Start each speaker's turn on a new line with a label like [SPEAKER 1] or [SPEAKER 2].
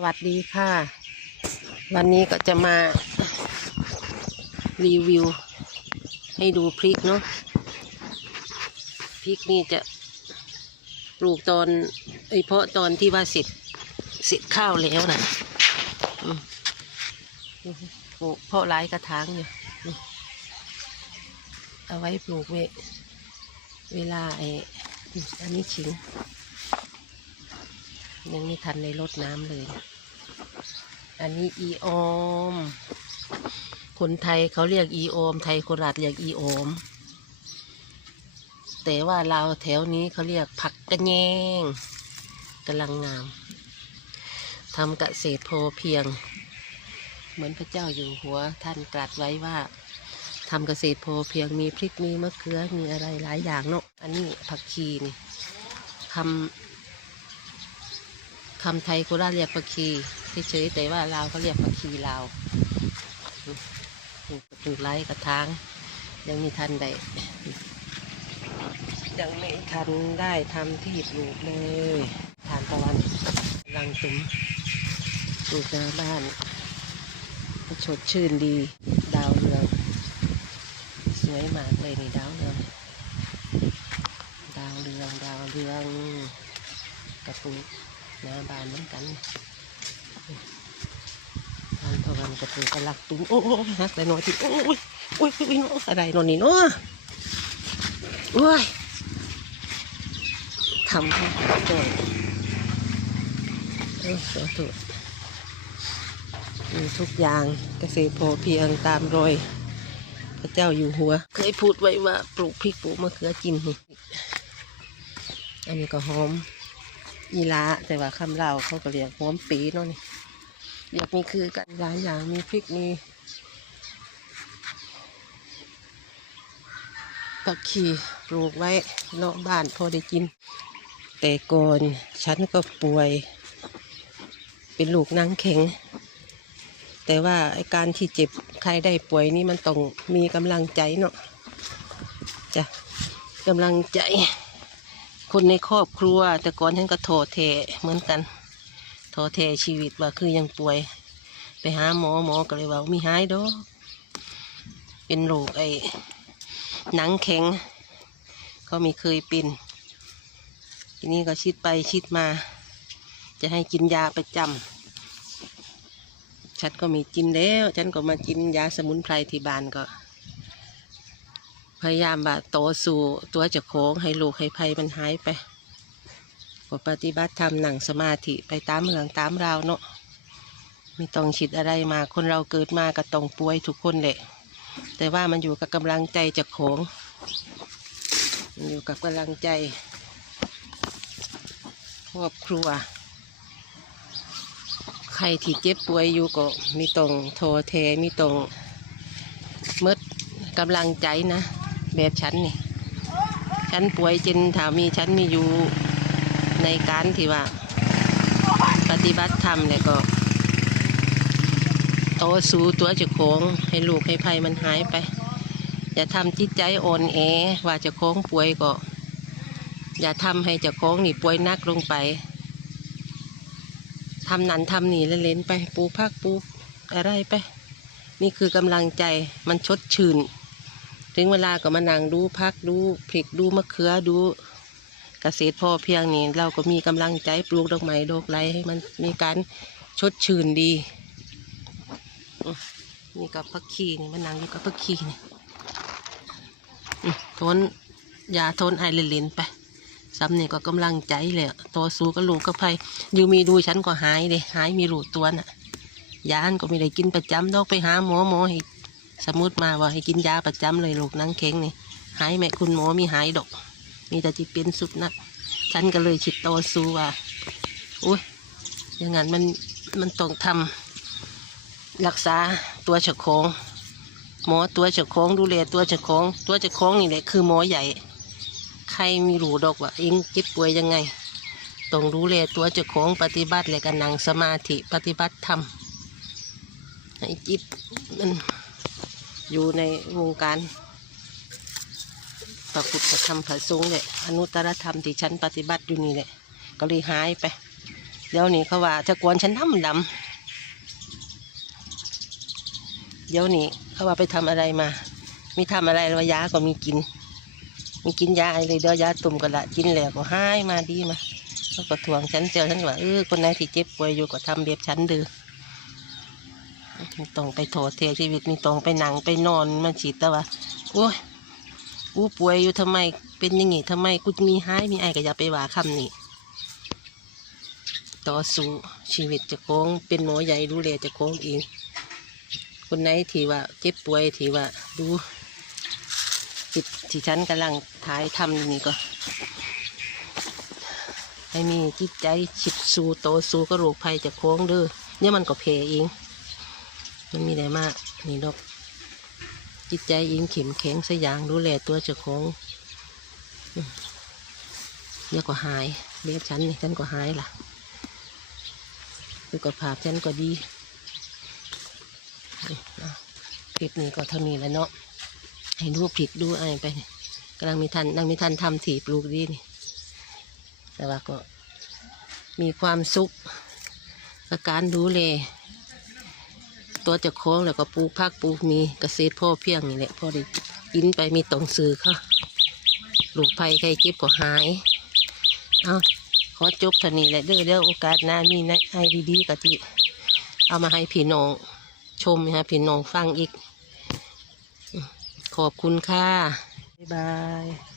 [SPEAKER 1] สวัสดีค่ะ วันนี้ก็จะมารีวิว ให้ดูพริกเนาะพริกนี่จะปลูกตอนไอเพาะตอนที่ว่าเสร็จเสร็จข้าวแล้วนะอืมปลูกเพาะหลายกระถางอยู่นี่เอาไว้ปลูกเวเวลาไออันนี้ขิง ยังไม่ทันในรดน้ำเลย อันนี้อีโอม คนไทยเขาเรียกอีโอม ไทยโคราชเรียกอีโอม แต่ว่าเราแถวนี้เขาเรียกผักกระแยงกำลังงามทำเกษตรพอเพียง เหมือนพระเจ้าอยู่หัวท่านตรัสไว้ว่าทำเกษตรพอเพียงมีพริกมีมะเขือมีอะไรหลายอย่างเนาะอันนี้ผักชีนี่คำ คำไทยโคราชเรียกผักชีเฉยๆแต่ว่าลาวเขาเรียกผักชีลาวปลูกไร่กระถางยังมีทันได้ยังไม่ทันได้ทำที่ปลูกเลยทานตะวันรังตุ้มปลูกหน้าบ้านชดชื่นดีดาวเรืองสวยมากเลยนี่ดาวเรืองดาวเรืองดาวเรืองกระปุก หน้าบานเหมือนกันทานพอวันกระปูกระลักตุ้มโอ้โอ้หักแต่หน่อยที่โอ้ยโอ้ยโอ้ยโอ้ยอะไรนอนนี่เนาะโอ้ยทำให้จ่อยเออขอโทษมีทุกอย่างเกษตรพอเพียงตามรอยพระเจ้าอยู่หัว เคยพูดไว้ว่าปลูกพริกปลูกมะเขือกินนี่อันนี้ก็หอม อีลาแต่ว่าคำเล่าเขาก็เรียกหอมปีเนาะนี่เรียกนี่คือกันหลายอย่างมีพริกมีผักชีปลูกไว้นอกบ้านพอได้กิน แต่ก่อนฉันก็ป่วย เป็นลูกนางแข็ง แต่ว่าไอการที่เจ็บใครได้ป่วยนี่มันต้องมีกำลังใจเนาะจ้ะกำลังใจ คนในครอบครัว แต่ก่อนฉันก็โทษเทเหมือนกัน โทษเทชีวิตว่าคือยังป่วย ไปหาหมอหมอก็เลยว่ามีหายดอกเป็นโรคไอ้หนังแข็งเขามีเคยเป็นทีนี้ก็ชิดไปชิดมา จะให้กินยาประจำฉันก็มีกินแล้ว ฉันก็มากินยาสมุนไพรที่บ้านก็ พยายามบาโตสู่ตัวจะโค้งให้ลูกให้ภัยมันหายไปก็ปฏิบัติธรรมหนังสมาธิไปตามเรื่องตามราวเนาะไม่ต้องคิดอะไรมาคนเราเกิดมาก็ต้องป่วยทุกคนแหละ แต่ว่ามันอยู่กับกำลังใจจะโค้งมันอยู่กับกำลังใจครอบครัว ใครที่เจ็บป่วยอยู่ก็มีต้องโทรเทมีต้องหมดกำลังใจนะ แบบฉันนี่ฉันป่วยจนถามีฉันมีอยู่ในการที่ว่า ปฏิบัติธรรมเลยก็โตสู้ตัวจะโค้งให้ลูกให้ภัยมันหายไป อย่าทำจิตใจอ่อนแอว่าจะโค้งป่วยก็ อย่าทำให้จะโค้งนี่ป่วยหนักลงไปทำนันทำนี่เล่นๆไป ปูพักปูอะไรไป นี่คือกำลังใจมันชดชื่น ถึงเวลาก็มานั่งดูพักดูพริกดูมะเขือดูเกษตรพอเพียงนี่เราก็มีกำลังใจปลูกดอกไม้ดอกไรให้มันมีการชดชื่นดีนี่กับพักขีนี่มานั่งอยู่กับพักขีนี่ทนยาทนไอเลนๆไปซ้ำนี่ก็กำลังใจเลยตัวสู้กับลูกกับไพอยู่มีดูฉันก็หายเลยหายมีรูตัวน่ะยานก็ไม่ได้กินประจำดอกไปหาหมอหมอให้ สมมติมาว่าให้กินยาประจำเลยลูกนังเข็งนี่หายไหมคุณหมอมีหายดอก มีแต่ที่เป็นสุดนะฉันก็เลยคิดโตอสู้ว่าอุ้ยอย่างนั้นมันมันต้องทำรักษาตัวเฉคองหมอตัวเฉคองดูแลตัวเฉคองตัวเฉคองนี่แหละคือหมอใหญ่ ใครมีรู้ดอกว่าเองเจ็บป่วยยังไงต้องดูแลตัวเจ้าของปฏิบัติเลยกันนั่งสมาธิปฏิบัติธรรมให้จิตมัน อยู่ในวงการพระพุทธธรรมพระสงฆ์เนี่ยอนุตตรธรรมที่ฉันปฏิบัติอยู่นี่แหละก็เลยหายไป เดี๋ยวนี้เขาว่าจะกวนฉันดำดำเดี๋ยวนี้เขาว่าไปทำอะไรมา มีทำอะไรแล้วยาก็มีกิน มีกินยาเลยเดี๋ยวยาตุ่มกันละกินแล้วก็ให้มาดีมาแล้วก็ทวงฉันเจอฉันว่าเออคนไหนที่เจ็บป่วยอยู่ก็ทำแบบฉันดื้อ มีต้องไปโถเทชีวิตมีต้องไปนั่งไปนอนมาฉีดแต่ว่าโอ้ยกูป่วยอยู่ทำไมเป็นอย่างงี้ทำไมกูมีหายมีไอก็อย่าไปว่าคำนี้ต่อสู้ชีวิตจะโค้งเป็นหมอใหญ่ดูแลจะโค้งเองคนไหนที่ว่าเจ็บป่วยที่ว่าดูจิตที่ฉันกำลังถ่ายทำอยู่นี่ก็ให้มีจิตใจฉิดสู้โตสู้ก็โรคภัยจากโค้งเด้อเนี่ยมันก็เพเอง มันมีอะไรมากนี่ดอก จิตใจเองเข้มแข็งสกอยางดูแลตัวเจ้าของเดี๋ยวก็หายเบียบฉันนี่ฉันก็หายล่ะสุขภาพฉันก็ดีนี่เอาคลิปนี้ก็เท่านี้แล้วเนาะให้ดูพริกดูอะไรไปกำลังมีทันนังมีทันทำถีปลูกดีนี่แต่ว่าก็มีความสุขกับการดูแล ตัวจะโค้องแล้วก็ปลูกผักปลูกมีเกษตรพ่อเพียงนี่แหละพ่อได้กินไปมีตองซื้อค่ะลูกไผ่ไข่เจ็บก็หาย เอาขอจบเท่านี้แหละเด้อเดี๋ยวโอกาสหน้ามีนะไอดีๆกะทิเอามาให้พี่น้อง ชมนะพี่น้องฟังอีก ขอบคุณค่ะ บ๊ายบาย